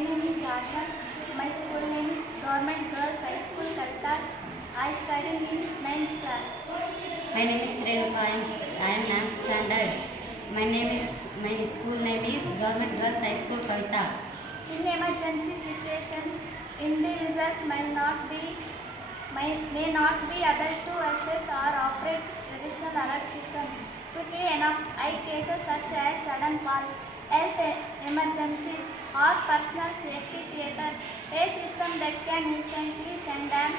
name is Asha. My school name is Government Girls High School, Kalta. I study in 9th class. My name is Renuka. I am 9th standard. My school name is Government Girls High School, Kavita. In emergency situations, individuals may not be able to access or operate traditional alert systems quickly enough. Cases such as sudden falls, health emergencies, or personal safety theaters. A system that can instantly send an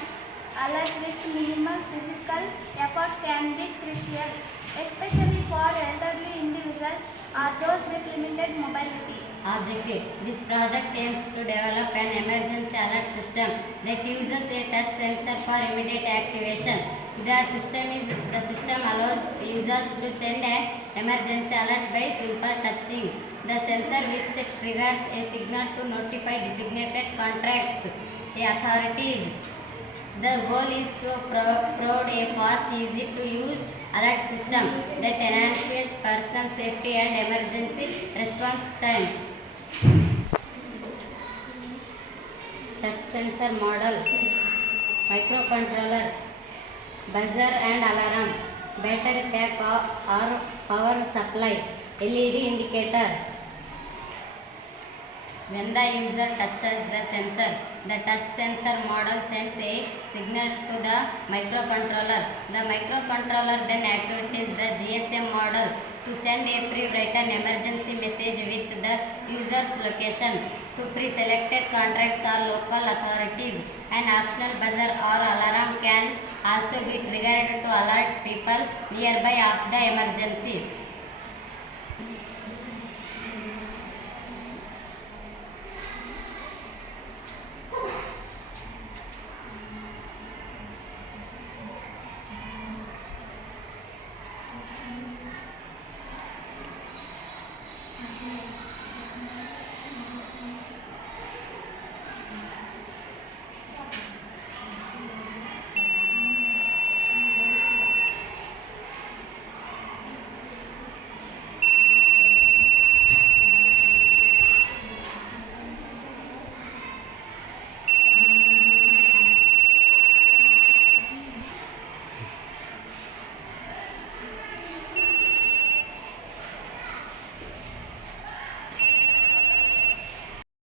alert with minimal physical effort can be crucial, especially for elderly individuals or those with limited mobility. Objective: this project aims to develop an emergency alert system that uses a touch sensor for immediate activation. The system allows users to send an emergency alert by simple touching the sensor, which triggers a signal to notify designated contacts authorities. The goal is to provide a fast, easy to use alert system that enhances personal safety and emergency response times. Touch sensor model: microcontroller, buzzer and alarm, battery pack or power supply, LED indicator. When the user touches the sensor, the touch sensor model sends a signal to the microcontroller. The microcontroller then activates the GSM model to send a pre-written emergency message with the user's location to pre-selected contacts or local authorities. An optional buzzer or alarm can also be triggered to alert people nearby of the emergency.